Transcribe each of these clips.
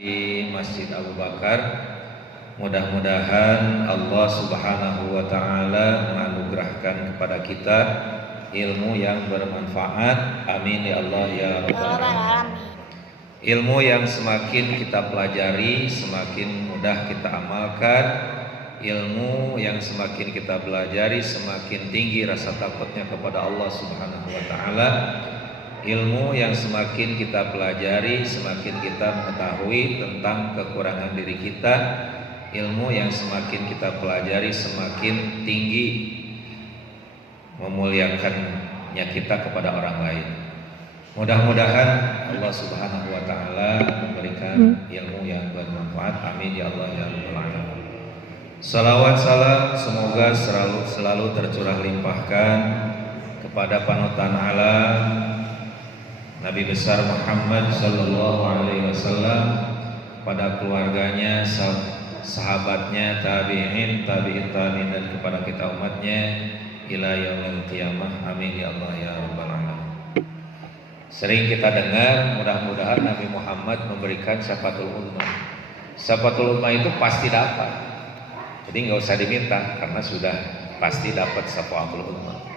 di Masjid Abu Bakar. Mudah-mudahan Allah Subhanahu wa taala menganugerahkan kepada kita ilmu yang bermanfaat. Amin ya Allah ya rabbal alamin. Ilmu yang semakin kita pelajari, semakin mudah kita amalkan. Ilmu yang semakin kita pelajari, semakin tinggi rasa takutnya kepada Allah Subhanahu wa taala. Ilmu yang semakin kita pelajari, semakin kita mengetahui tentang kekurangan diri kita. Ilmu yang semakin kita pelajari, semakin tinggi memuliakannya kita kepada orang lain. Mudah-mudahan Allah Subhanahu wa taala memberikan ilmu yang bermanfaat. Amin ya Allah ya rabbal alamin. Salawat salam semoga selalu tercurah limpahkan kepada panutan alam Nabi besar Muhammad sallallahu alaihi wasallam, pada keluarganya, sahabatnya, tabi'in, tabi'in tabi'in, dan kepada kita umatnya ila yaumil qiyamah. Amin ya Allah ya rabbal alamin. Sering kita dengar, mudah-mudahan Nabi Muhammad memberikan syafaatul uzma. Syafaatul uzma itu pasti dapat. Jadi nggak usah diminta karena sudah pasti dapat syafaatul uzma.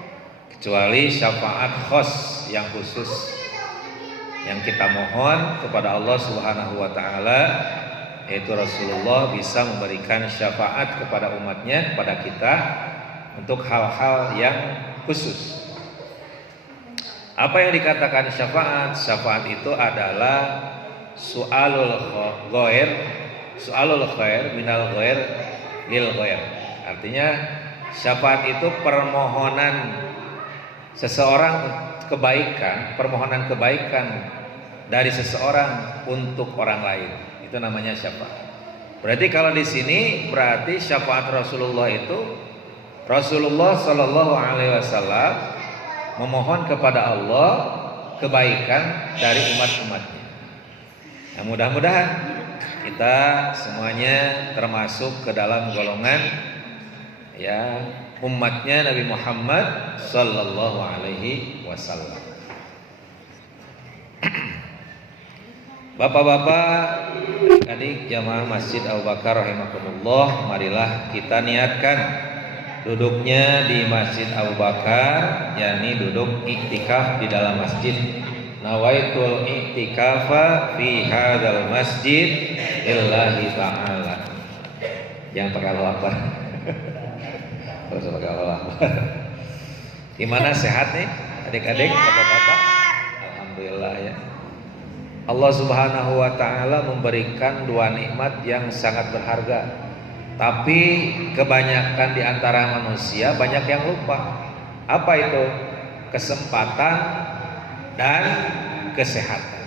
Kecuali syafaat khos yang khusus yang kita mohon kepada Allah Subhanahu wa taala, yaitu Rasulullah bisa memberikan syafaat kepada umatnya, kepada kita untuk hal-hal yang khusus. Apa yang dikatakan syafaat? Syafaat itu adalah su'alul khair minal ghair lil ghair. Artinya syafaat itu permohonan seseorang kebaikan, permohonan kebaikan dari seseorang untuk orang lain. Itu namanya syafaat. Berarti kalau di sini berarti syafaat Rasulullah itu Rasulullah Shallallahu Alaihi Wasallam memohon kepada Allah kebaikan dari umat-umatnya. Nah, mudah-mudahan kita semuanya termasuk ke dalam golongan ya umatnya Nabi Muhammad Sallallahu Alaihi Wasallam. Bapak-bapak, adik jamaah Masjid Abu Bakar rahimakumullah, marilah kita niatkan duduknya di Masjid Abu Bakar, yakni duduk iktikaf di dalam masjid. Nawaitul iktikafa fi hadzal masjid lillahi ta'ala. Jangan pakai Allah Akbar. Terus pakai Allah Akbar. Gimana, sehat nih adik-adik, bapak-bapak? Alhamdulillah ya. Allah Subhanahu wa taala memberikan dua nikmat yang sangat berharga. Tapi kebanyakan di antara manusia banyak yang lupa. Apa itu? Kesempatan dan kesehatan.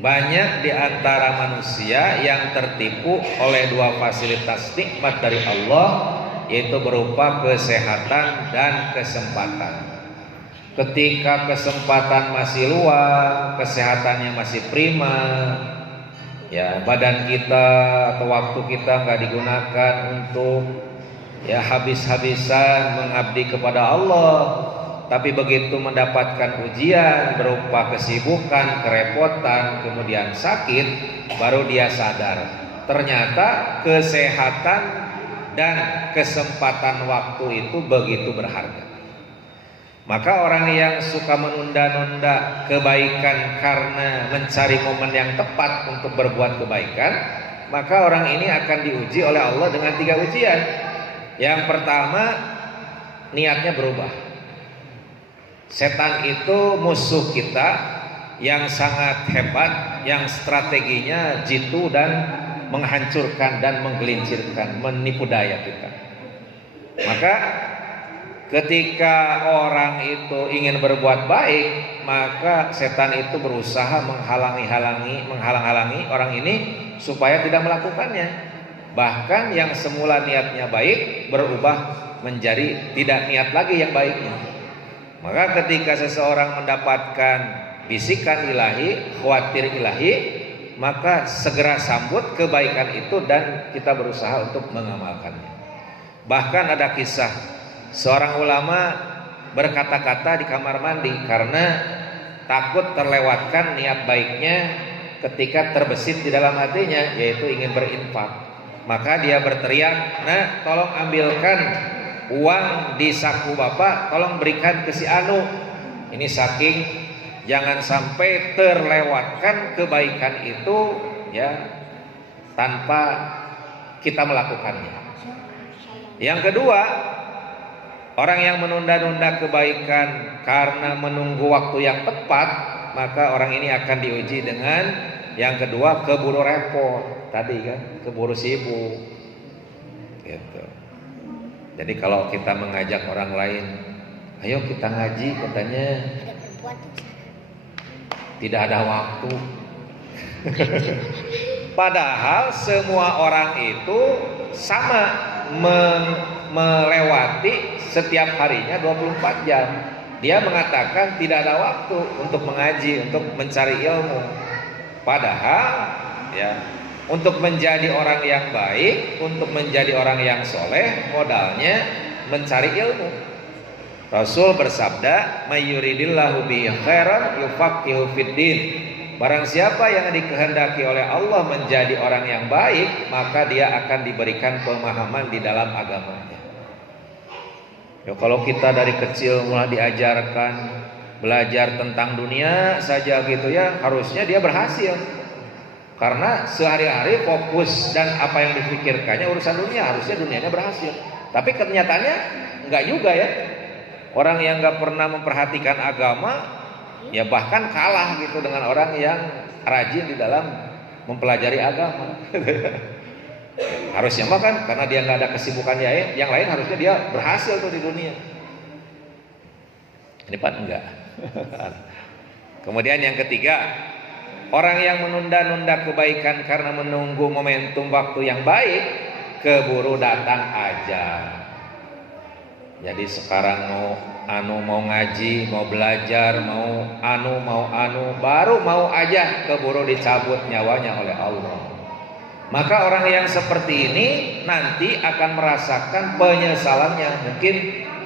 Banyak di antara manusia yang tertipu oleh dua fasilitas nikmat dari Allah, yaitu berupa kesehatan dan kesempatan. Ketika kesempatan masih luang, kesehatannya masih prima, ya badan kita atau waktu kita nggak digunakan untuk ya habis-habisan mengabdi kepada Allah, tapi begitu mendapatkan ujian berupa kesibukan, kerepotan, kemudian sakit, baru dia sadar ternyata kesehatan dan kesempatan waktu itu begitu berharga. Maka orang yang suka menunda-nunda kebaikan karena mencari momen yang tepat untuk berbuat kebaikan, maka orang ini akan diuji oleh Allah dengan 3 ujian. Yang pertama, niatnya berubah. Setan itu musuh kita yang sangat hebat, yang strateginya jitu dan menghancurkan dan menggelincirkan, menipu daya kita. Maka ketika orang itu ingin berbuat baik, maka setan itu berusaha menghalang-halangi orang ini supaya tidak melakukannya. Bahkan yang semula niatnya baik berubah menjadi tidak niat lagi yang baiknya. Maka ketika seseorang mendapatkan bisikan ilahi, khawatir ilahi, maka segera sambut kebaikan itu dan kita berusaha untuk mengamalkannya. Bahkan ada kisah seorang ulama berkata-kata di kamar mandi karena takut terlewatkan niat baiknya ketika terbesit di dalam hatinya yaitu ingin berinfak, maka dia berteriak, "Nah, tolong ambilkan uang di saku Bapak, tolong berikan ke si Anu." Ini saking jangan sampai terlewatkan kebaikan itu ya tanpa kita melakukannya. Yang kedua, orang yang menunda-nunda kebaikan karena menunggu waktu yang tepat, maka orang ini akan diuji dengan yang kedua, keburu repot. Tadi kan, keburu sibuk. Gitu. Jadi kalau kita mengajak orang lain, ayo kita ngaji, katanya tidak ada waktu. Padahal semua orang itu sama melewati setiap harinya 24 jam. Dia mengatakan tidak ada waktu untuk mengaji, untuk mencari ilmu. Padahal ya, untuk menjadi orang yang baik, untuk menjadi orang yang soleh, modalnya mencari ilmu. Rasul bersabda, "Mayyuridillahu bihi khairan yufaqihu fiddin." Barang siapa yang dikehendaki oleh Allah menjadi orang yang baik, maka dia akan diberikan pemahaman di dalam agamanya. Ya, kalau kita dari kecil mulai diajarkan belajar tentang dunia saja gitu ya, harusnya dia berhasil. Karena sehari-hari fokus dan apa yang dipikirkannya urusan dunia, harusnya dunianya berhasil. Tapi kenyataannya enggak juga ya. Orang yang enggak pernah memperhatikan agama ya bahkan kalah gitu dengan orang yang rajin di dalam mempelajari agama. Harusnya mah kan karena dia nggak ada kesibukan yang lain, harusnya dia berhasil tuh di dunia. Ini Pak enggak. Kemudian yang ketiga, orang yang menunda-nunda kebaikan karena menunggu momentum waktu yang baik, keburu datang aja. Jadi sekarang mau ngaji, mau belajar, mau baru mau aja keburu dicabut nyawanya oleh Allah. Maka orang yang seperti ini nanti akan merasakan penyesalannya. Mungkin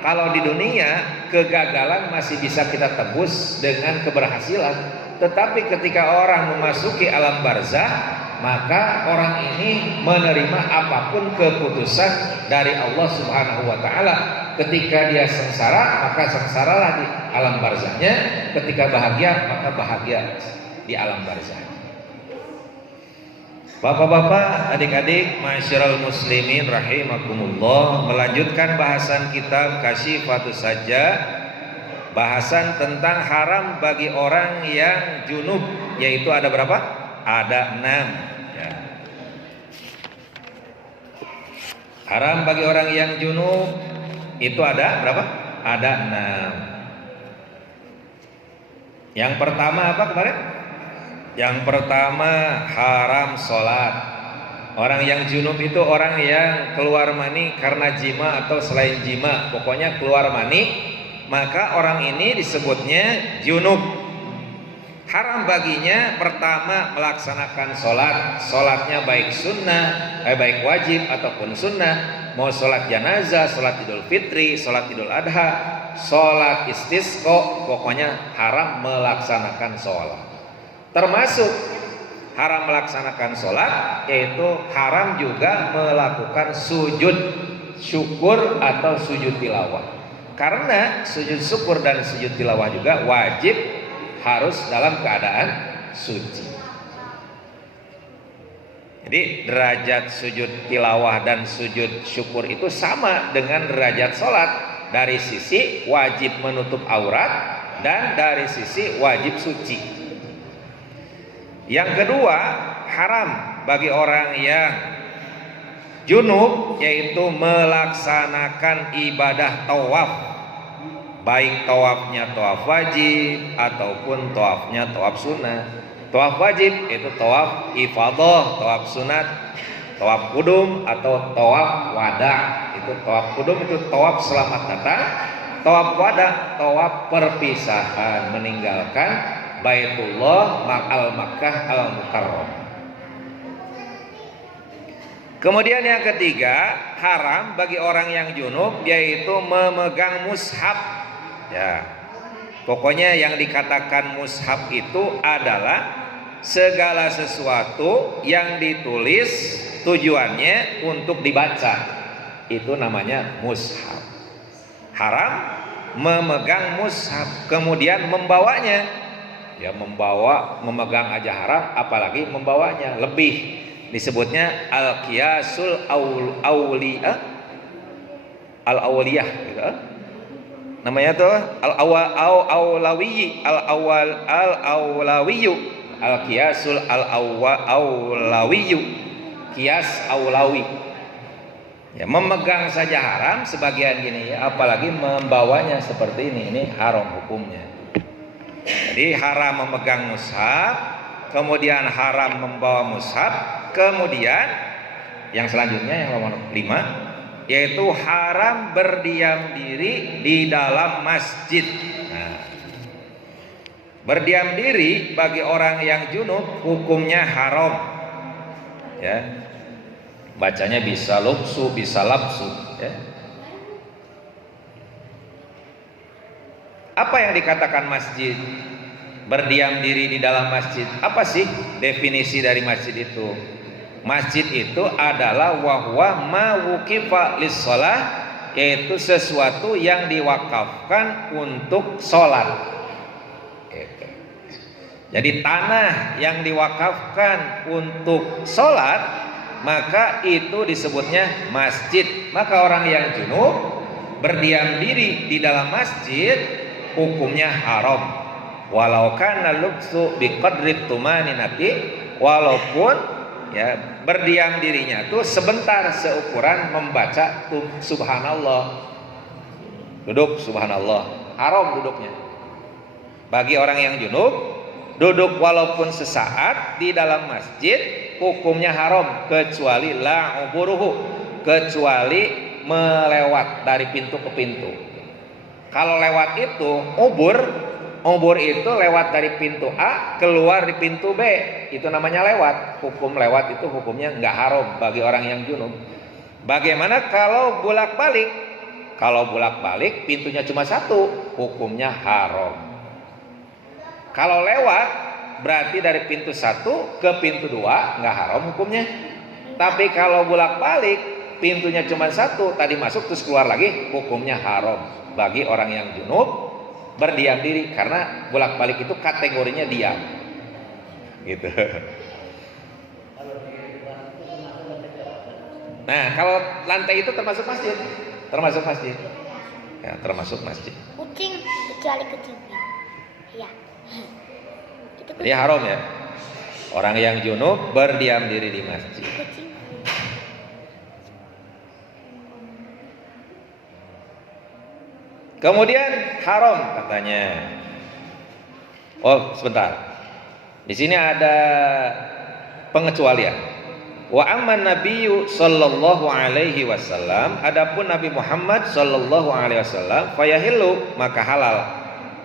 kalau di dunia kegagalan masih bisa kita tebus dengan keberhasilan, tetapi ketika orang memasuki alam barzah, maka orang ini menerima apapun keputusan dari Allah Subhanahu wa taala. Ketika dia sengsara, maka sengsaralah di alam barzahnya. Ketika bahagia, maka bahagia di alam barzah. Bapak-bapak, adik-adik, ma'asyiral muslimin rahimakumullah, melanjutkan bahasan kitab Kasyifatus Sajjah, bahasan tentang haram bagi orang yang junub, yaitu ada berapa? Ada 6 ya. Haram bagi orang yang junub itu ada berapa? Ada 6. Yang pertama apa kemarin? Yang pertama haram sholat. Orang yang junub itu orang yang keluar mani karena jima atau selain jima, pokoknya keluar mani, maka orang ini disebutnya junub. Haram baginya pertama melaksanakan sholat. Sholatnya baik sunnah, baik wajib ataupun sunnah. Mau sholat janazah, sholat idul fitri, sholat idul adha, sholat istisqa, pokoknya haram melaksanakan sholat. Termasuk haram melaksanakan sholat, yaitu haram juga melakukan sujud syukur atau sujud tilawah. Karena sujud syukur dan sujud tilawah juga wajib harus dalam keadaan suci. Jadi derajat sujud tilawah dan sujud syukur itu sama dengan derajat sholat, dari sisi wajib menutup aurat dan dari sisi wajib suci. Yang kedua, haram bagi orang yang junub, yaitu melaksanakan ibadah tawaf, baik tawafnya tawaf wajib ataupun tawafnya tawaf sunnah. Tawaf wajib itu tawaf ifadah, tawaf sunat, tawaf kudum atau tawaf wada. Itu tawaf kudum itu tawaf selamat datang, tawaf wada tawaf perpisahan, meninggalkan Baitullah al-Makkah al-Mukarram. Kemudian yang ketiga, haram bagi orang yang junub, yaitu memegang mushaf. Ya, pokoknya yang dikatakan mushaf itu adalah segala sesuatu yang ditulis tujuannya untuk dibaca, itu namanya mushaf. Haram memegang mushaf kemudian membawanya. Ya, memegang aja haram, apalagi membawanya. Lebih disebutnya al-qiyasul al-awliyah gitu. Namanya tuh al-awlawi al-qiyasul al-awlawi, qiyas awlawi. Ya, memegang saja haram sebagian gini ya, apalagi membawanya seperti ini haram hukumnya. Jadi haram memegang mushaf, kemudian haram membawa mushaf, kemudian yang selanjutnya yang nomor 5 yaitu haram berdiam diri di dalam masjid. Nah, berdiam diri bagi orang yang junub hukumnya haram. Ya. Bacanya bisa lupsu, bisa lapsu, ya. Apa yang dikatakan masjid? Berdiam diri di dalam masjid. Apa sih definisi dari masjid itu? Masjid itu adalah wahwa ma wuqifa lis-shalah, yaitu sesuatu yang diwakafkan untuk sholat. Jadi tanah yang diwakafkan untuk sholat, maka itu disebutnya masjid. Maka orang yang junub berdiam diri di dalam masjid hukumnya haram, walau kana lubsu biqadri tumaninati, walaupun ya berdiam dirinya tuh sebentar seukuran membaca subhanallah. Duduk subhanallah, haram duduknya. Bagi orang yang junub, duduk walaupun sesaat di dalam masjid hukumnya haram, kecuali la uburuhu, kecuali melewat dari pintu ke pintu. Kalau lewat itu ubur itu lewat dari pintu A keluar di pintu B, itu namanya lewat. Hukum lewat itu hukumnya nggak haram bagi orang yang junub. Bagaimana kalau bolak-balik? Kalau bolak-balik pintunya cuma satu, hukumnya haram. Kalau lewat berarti dari pintu 1 ke pintu 2 nggak haram hukumnya. Tapi kalau bolak-balik pintunya cuma 1, tadi masuk terus keluar lagi, hukumnya haram bagi orang yang junub berdiam diri, karena bolak-balik itu kategorinya diam. Gitu. Nah, kalau lantai itu termasuk masjid, termasuk masjid. Ya, termasuk masjid. Kucing kecuali kucing. Ya. Jadi haram ya. Orang yang junub berdiam diri di masjid. Kucing. Kemudian haram katanya. Oh, sebentar. Di sini ada pengecualian. Wa amman nabiyyu sallallahu alaihi wasallam, adapun Nabi Muhammad sallallahu alaihi wasallam, fayahillu, maka halal.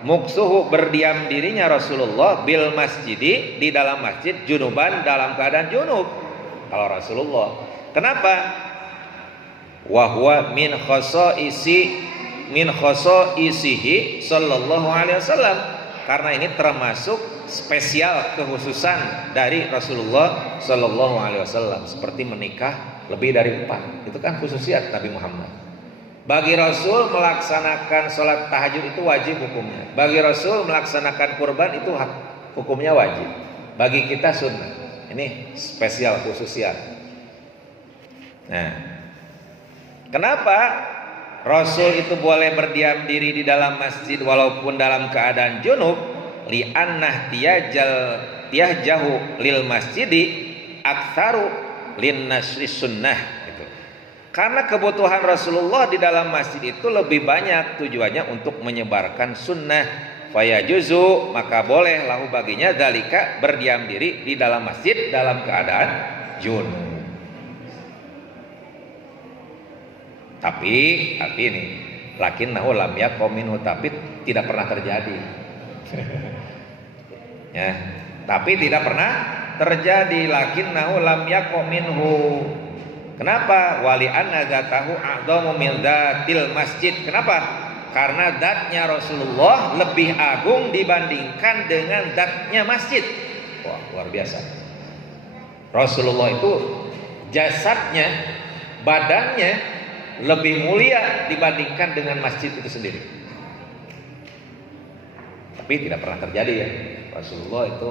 Muksuhu, berdiam dirinya Rasulullah bil masjidi, di dalam masjid, junuban, dalam keadaan junub. Kalau Rasulullah. Kenapa? Wa huwa min khosoisihi sallallahu alaihi wasallam, karena ini termasuk spesial kekhususan dari Rasulullah sallallahu alaihi wasallam, seperti menikah lebih dari 4, itu kan khususiat Nabi Muhammad. Bagi Rasul melaksanakan sholat tahajud itu wajib hukumnya. Bagi Rasul melaksanakan kurban itu hukumnya wajib. Bagi kita sunnah. Ini spesial khususiat. Nah, kenapa Rasul itu boleh berdiam diri di dalam masjid walaupun dalam keadaan junub? Li'annah tiyahjahu lil masjidi aktsaru lin nasri sunnah. Karena kebutuhan Rasulullah di dalam masjid itu lebih banyak tujuannya untuk menyebarkan sunnah. Fayajuzu, maka boleh lahu baginya dzalika, berdiam diri di dalam masjid dalam keadaan junub. Tapi ini lakinnahu lam yakum minhu, tapi tidak pernah terjadi. Ya, tapi tidak pernah terjadi. Lakinnahu lam yakum minhu. Kenapa? Wali anna dzatahu a'dhamu min dzatil masjid. Kenapa? Karena zatnya Rasulullah lebih agung dibandingkan dengan zatnya masjid. Wah, luar biasa. Rasulullah itu jasadnya, badannya lebih mulia dibandingkan dengan masjid itu sendiri. Tapi tidak pernah terjadi ya. Rasulullah itu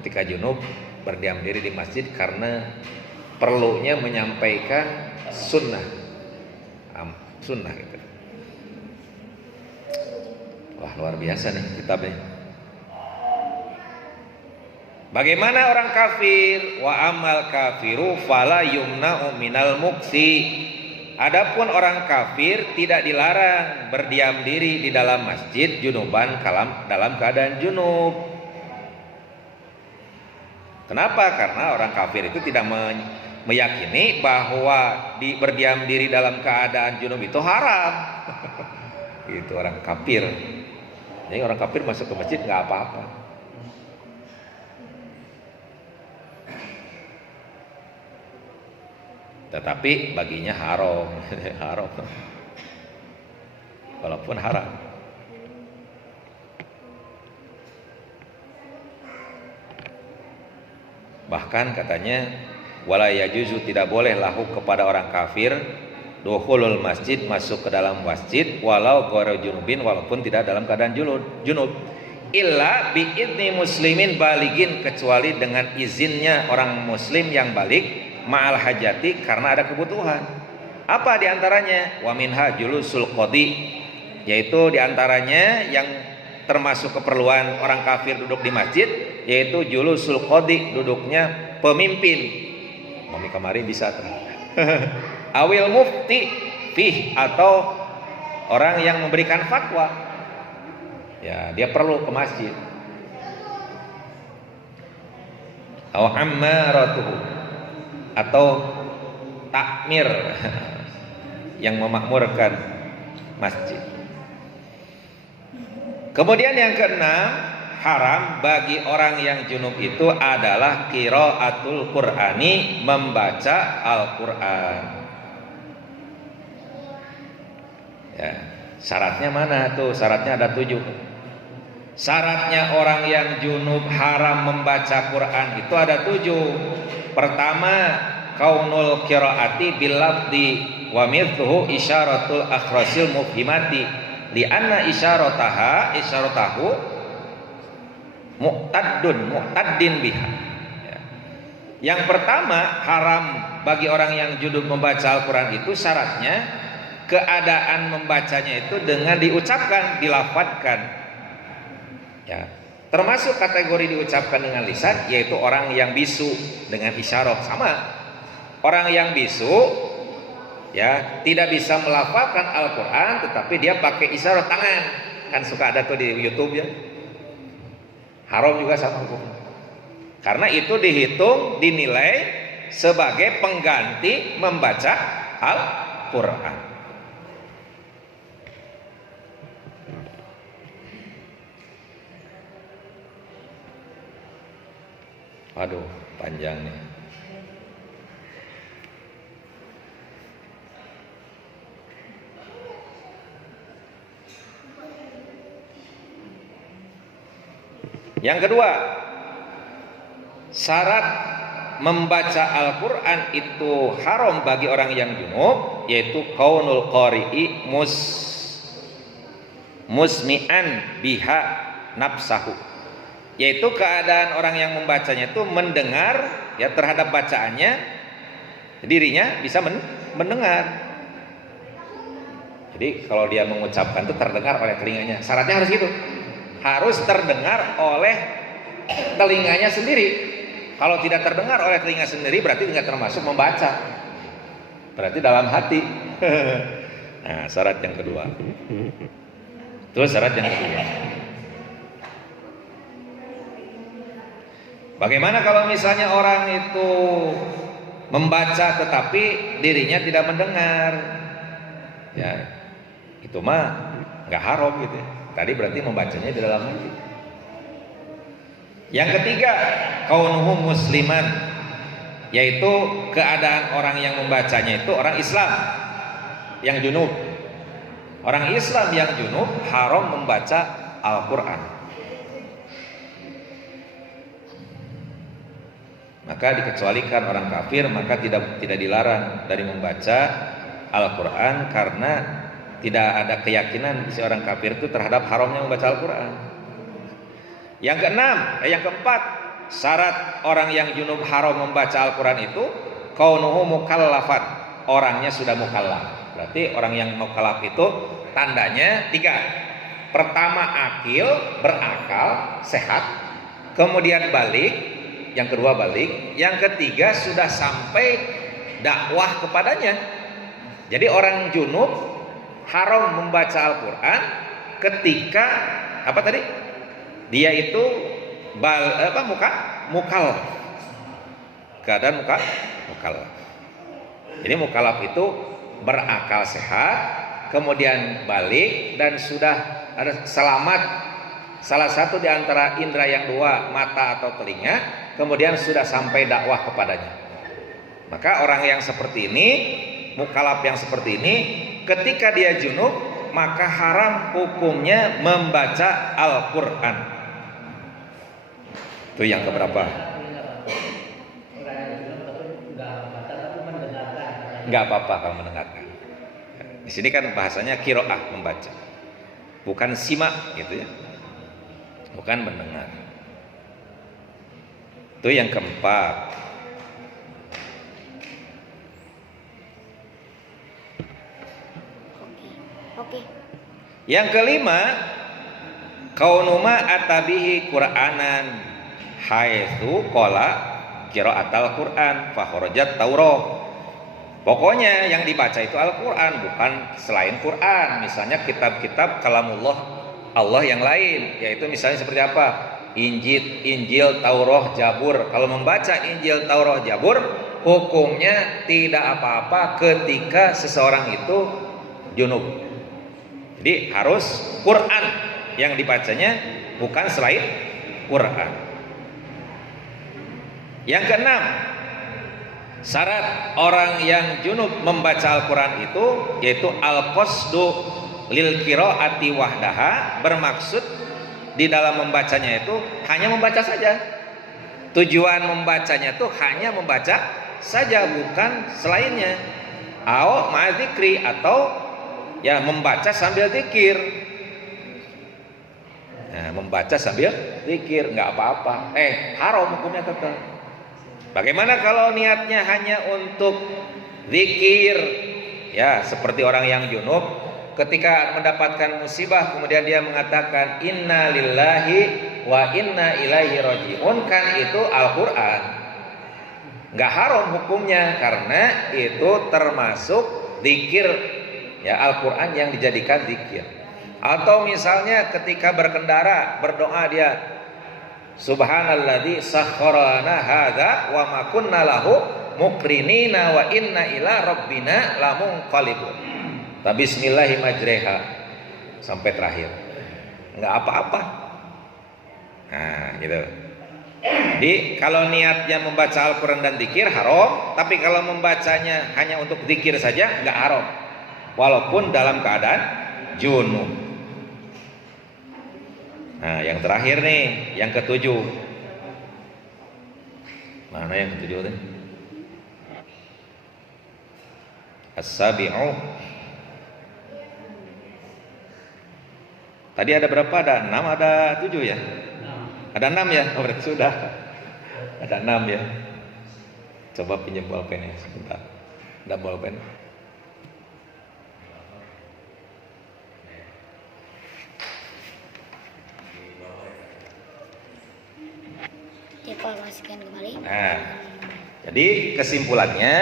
ketika junub berdiam diri di masjid karena perlunya menyampaikan sunnah. Sunnah gitu. Wah, luar biasa nih kitabnya. Bagaimana orang kafir? Wa amal kafiru fala yumna'u minal muksi. Adapun orang kafir tidak dilarang berdiam diri di dalam masjid junuban dalam keadaan junub. Kenapa? Karena orang kafir itu tidak meyakini bahwa berdiam diri dalam keadaan junub itu haram. Itu orang kafir. Jadi orang kafir masuk ke masjid nggak apa-apa. Tetapi baginya haram. Haram. Walaupun haram. Bahkan katanya wala yajuzu, tidak boleh lahu kepada orang kafir dukhulul masjid, masuk ke dalam masjid walau ghairu junubin, walaupun tidak dalam keadaan junub. Illa bi idni muslimin baligin, kecuali dengan izinnya orang muslim yang balik, ma'al hajati, karena ada kebutuhan. Apa diantaranya? Wa minha julusul qadi, yaitu diantaranya yang termasuk keperluan orang kafir duduk di masjid, yaitu julusul qadi, duduknya pemimpin. Mami kemarin bisa awil mufti fih, atau orang yang memberikan fatwa, ya dia perlu ke masjid. Aw ammaratuhu, atau takmir yang memakmurkan masjid. Kemudian yang keenam, haram bagi orang yang junub itu adalah qiraatul Qur'ani, membaca Al-Qur'an. Ya, syaratnya mana tuh? Syaratnya ada 7. Syaratnya orang yang junub haram membaca Quran itu ada 7. Pertama, kaunul qiraati bil lafzi wa mithluhu isyaratul akhrasil mufhimati li anna isyaratahu mu'taddin biha. Yang pertama, haram bagi orang yang junub membaca Al-Qur'an itu syaratnya keadaan membacanya itu dengan diucapkan, dilafadzkan. Ya, termasuk kategori diucapkan dengan lisan, yaitu orang yang bisu dengan isyarat. Sama, orang yang bisu ya tidak bisa melafalkan Al-Quran, tetapi dia pakai isyarat tangan. Kan suka ada tuh di YouTube ya. Haram juga sama hukumnya, karena itu dihitung, dinilai sebagai pengganti membaca Al-Quran. Waduh, panjang nih. Yang kedua, syarat membaca Al-Quran itu haram bagi orang yang junub, yaitu kaunul qari'i musmi'an biha nafsahu, yaitu keadaan orang yang membacanya itu mendengar ya terhadap bacaannya, dirinya bisa mendengar. Jadi kalau dia mengucapkan itu terdengar oleh telinganya. Syaratnya harus gitu, harus terdengar oleh telinganya sendiri. Kalau tidak terdengar oleh telinga sendiri berarti tidak termasuk membaca, berarti dalam hati. Nah, syarat yang kedua. Terus syarat yang kedua, bagaimana kalau misalnya orang itu membaca tetapi dirinya tidak mendengar? Ya, itu mah nggak haram gitu ya. Tadi berarti membacanya di dalam hati. Yang ketiga, kaunuhu musliman, yaitu keadaan orang yang membacanya itu orang Islam yang junub. Orang Islam yang junub haram membaca Al-Quran. Maka dikecualikan orang kafir, maka tidak dilarang dari membaca Al-Quran karena tidak ada keyakinan si orang kafir itu terhadap haramnya membaca Al-Quran. Yang keempat, syarat orang yang junub haram membaca Al-Quran itu kaunuhu mukallafan, orangnya sudah mukallaf. Berarti orang yang mukallaf itu tandanya 3. Pertama, akil, berakal, sehat. Kemudian balik. Yang kedua balik. Yang ketiga sudah sampai dakwah kepadanya. Jadi orang junub haram membaca Al-Quran ketika apa tadi? Dia itu mukallaf. Keadaan mukallaf. Jadi mukallaf itu berakal sehat, kemudian balik dan sudah ada selamat salah satu di antara indera yang 2, mata atau telinga, kemudian sudah sampai dakwah kepadanya. Maka orang yang seperti ini, mukallaf yang seperti ini, ketika dia junub, maka haram hukumnya membaca Al-Quran. Itu yang keberapa? Enggak apa-apa kalau mendengarkan. Di sini kan bahasanya qiraah, membaca, bukan simak gitu ya, bukan mendengar. Itu yang keempat. Oke. Yang kelima, kaunuma atabihi Qur'anan haitsu qala qiraatal Qur'an fa kharajat Taurah. Pokoknya yang dibaca itu Al-Qur'an, bukan selain Qur'an. Misalnya kitab-kitab kalamullah Allah yang lain, yaitu misalnya seperti apa? Injil, Taurat, Zabur. Kalau membaca Injil, Taurat, Zabur, hukumnya tidak apa-apa ketika seseorang itu junub. Jadi harus Quran yang dibacanya, bukan selain Quran. Yang keenam, syarat orang yang junub membaca Al-Quran itu yaitu al-qasdu lil qiraati wahdaha, bermaksud di dalam membacanya itu hanya membaca saja. Tujuan membacanya itu hanya membaca saja, bukan selainnya. Au ma'adzikri, atau ya membaca sambil zikir. Nah, membaca sambil zikir enggak apa-apa. Haram hukumnya tetap. Bagaimana kalau niatnya hanya untuk zikir? Ya, seperti orang yang junub ketika mendapatkan musibah kemudian dia mengatakan inna lillahi wa inna ilaihi rajiun, kan itu Al-Quran. Enggak haram hukumnya karena itu termasuk zikir, ya, Al-Quran yang dijadikan zikir. Atau misalnya ketika berkendara berdoa dia subhanalladzi sakhkharana hadza wa ma kunna lahu muqrinina wa inna ila rabbina lamunqalibun. Bismillahi majreha sampai terakhir, nggak apa-apa. Nah, gitu. Jadi kalau niatnya membaca Al-Quran dan zikir haram, tapi kalau membacanya hanya untuk zikir saja nggak haram, walaupun dalam keadaan junub. Nah, yang terakhir nih, yang ketujuh. Mana yang ketujuh teh? As-sabi'u. Tadi ada berapa? Ada 6, ada 7 ya? Ada 6 ya? Oh, berarti sudah. Ada 6 ya. Coba pinjam bolpen ya sebentar. Ada bolpen. Diinformasikan kembali. Nah, jadi kesimpulannya,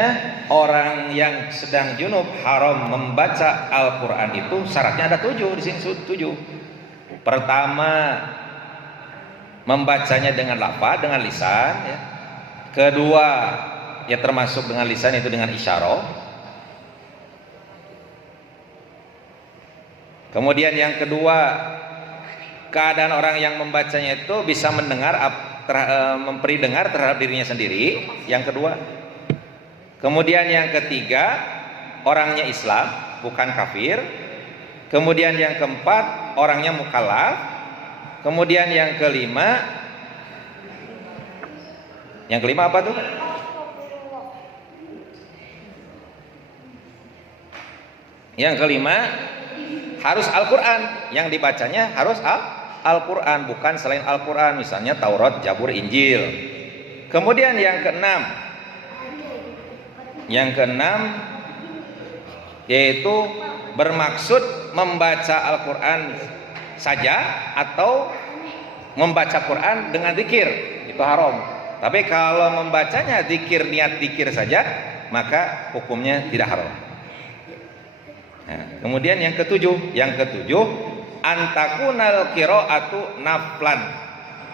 orang yang sedang junub haram membaca Al-Quran itu syaratnya ada 7 di sini, 7. Pertama, membacanya dengan lafaz, dengan lisan, ya. Kedua, ya termasuk dengan lisan itu dengan isyarah. Kemudian yang kedua, keadaan orang yang membacanya itu bisa mendengar, memberi dengar terhadap dirinya sendiri. Yang kedua. Kemudian yang ketiga, orangnya Islam, bukan kafir. Kemudian yang keempat, orangnya mukallaf. Kemudian yang kelima, Yang kelima apa tuh? Yang kelima harus Al-Quran. Yang dibacanya harus Al-Quran, bukan selain Al-Quran, misalnya Taurat, Zabur, Injil. Kemudian yang keenam yaitu bermaksud membaca Al-Quran saja atau membaca Quran dengan zikir, itu haram. Tapi kalau membacanya zikir, niat zikir saja, maka hukumnya tidak haram. Nah, kemudian yang ketujuh antakunal qiraatu naflan,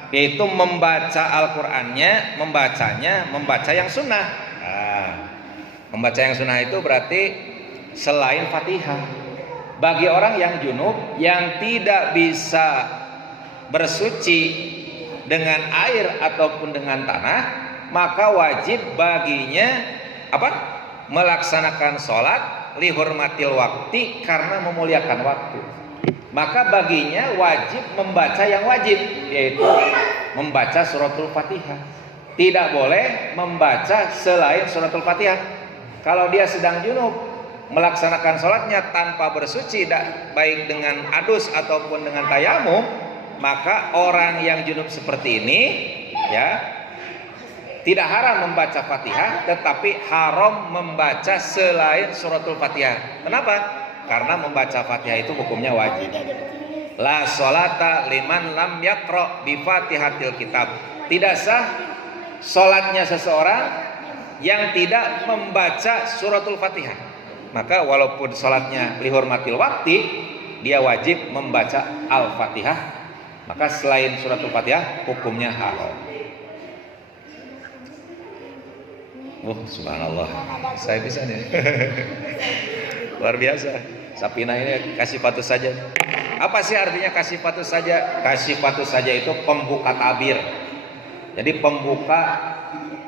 yaitu membaca Al-Qur'annya, membaca yang sunnah. Nah, membaca yang sunnah itu berarti selain Fatihah. Bagi orang yang junub yang tidak bisa bersuci dengan air ataupun dengan tanah, maka wajib baginya melaksanakan sholat lihurmatil waktu, karena memuliakan waktu. Maka baginya wajib membaca yang wajib, yaitu membaca suratul Fatihah. Tidak boleh membaca selain suratul Fatihah. Kalau dia sedang junub melaksanakan sholatnya tanpa bersuci, baik dengan adus ataupun dengan tayamum, maka orang yang junub seperti ini ya tidak haram membaca Fatihah, tetapi haram membaca selain suratul Fatihah. Kenapa? Karena membaca Fatihah itu hukumnya wajib. La sholata liman lam yaqra bi Fatihatil kitab. Tidak sah sholatnya seseorang yang tidak membaca suratul Fatihah. Maka walaupun sholatnya lihurmatil wakti, dia wajib membaca Al-Fatihah. Maka selain suratul Fatihah hukumnya haram. Subhanallah, saya bisa nih. Luar biasa. Sapina ini kasih patus saja. Apa sih artinya kasih patus saja? Kasih patus saja itu pembuka tabir. Jadi pembuka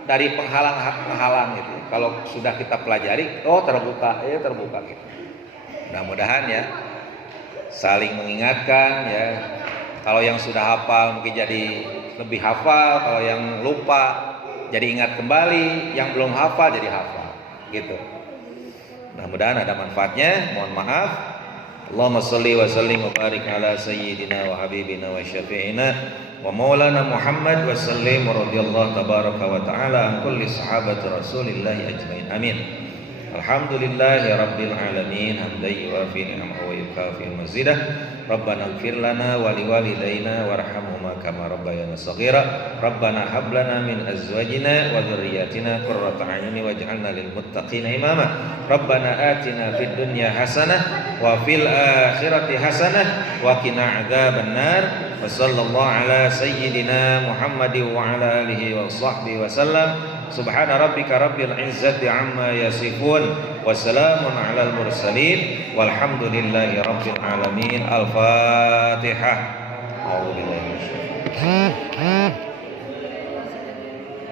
dari penghalang-penghalang gitu. Kalau sudah kita pelajari, terbuka gitu. Mudah-mudahan ya saling mengingatkan ya. Kalau yang sudah hafal mungkin jadi lebih hafal, kalau yang lupa jadi ingat kembali, yang belum hafal jadi hafal gitu. Mudah-mudahan ada manfaatnya. Mohon maaf. Allahumma shalli wa sallim wa barik ala sayyidina wa habibina wa syafi'ina wa maulana Muhammad wa sallim wa radhiyallahu tabaraka wa ta'ala an kulli sahabati Rasulillahi ajmain. Amin. Alhamdulillahi rabbil alamin, hamdan yuwafi ni'amahu wa yukafi mazidah. Rabbana ighfir lana wa liwalidayna warhamhuma kama rabbayana shaghira. Rabbana hab lana min azwajina wa dhurriyyatina qurrata a'yunin waj'alna lil muttaqina imama. Rabbana atina fid dunya hasanah wa fil akhirati hasanah wa qina adzabannar. Wa sallallahu ala sayyidina Muhammadin wa ala alihi wa sahbihi wa sallam. Subhana rabbika rabbil izzati amma yasifun wa salamun alal mursalin walhamdulillahi rabbil alamin. Al-Fatihah. A'udzu billahi minasyaitonir.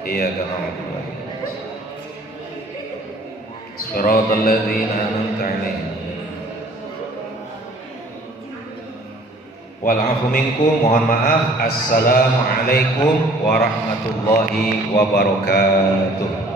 Iyyaka na'budu wa iyyaka nasta'in. Shiratal ladzina an'amta 'alaihim. Wal 'afu minkum, mohon maaf. Assalamualaikum warahmatullahi wabarakatuh.